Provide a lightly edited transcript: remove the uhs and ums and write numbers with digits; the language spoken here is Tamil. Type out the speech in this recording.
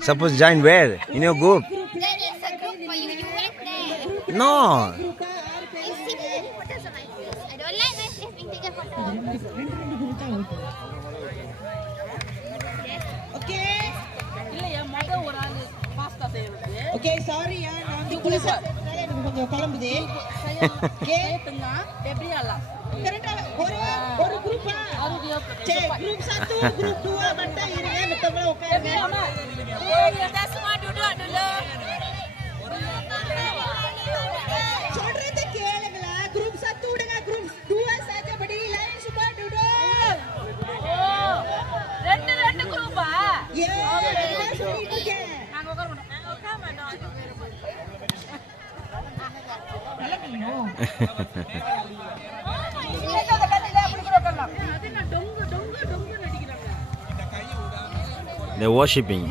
Suppose join where? In your group? There is a group for you. You went there. No. I see many photos of my face. I don't like my face being taken photo. Okay இல்லையா மொத ஒரு ஆள் பாஸ்தா செய்யறது ஓகே சாரியா நான் வந்து குளிச்சா எனக்கு கொஞ்சம் குழம்புது கேட்டுங்க எப்படி அல்ல கரெக்ட்டா ஒரு குரூப்பா சரி குரூப் 1 குரூப் 2 மட்டும் இருங்க மத்தவங்க உட்காருங்க kita semua duduk dulu சொல்றத கேளுங்களா குரூப் 1 விடுங்க group 2 saja berdiri lain semua duduk oh ரெண்டு குரூப்பா ஏ நான் சொல்லிட்டு இருக்கேன் நாங்க உட்கார மாட்டோம் நல்ல மீனோ They're worshipping.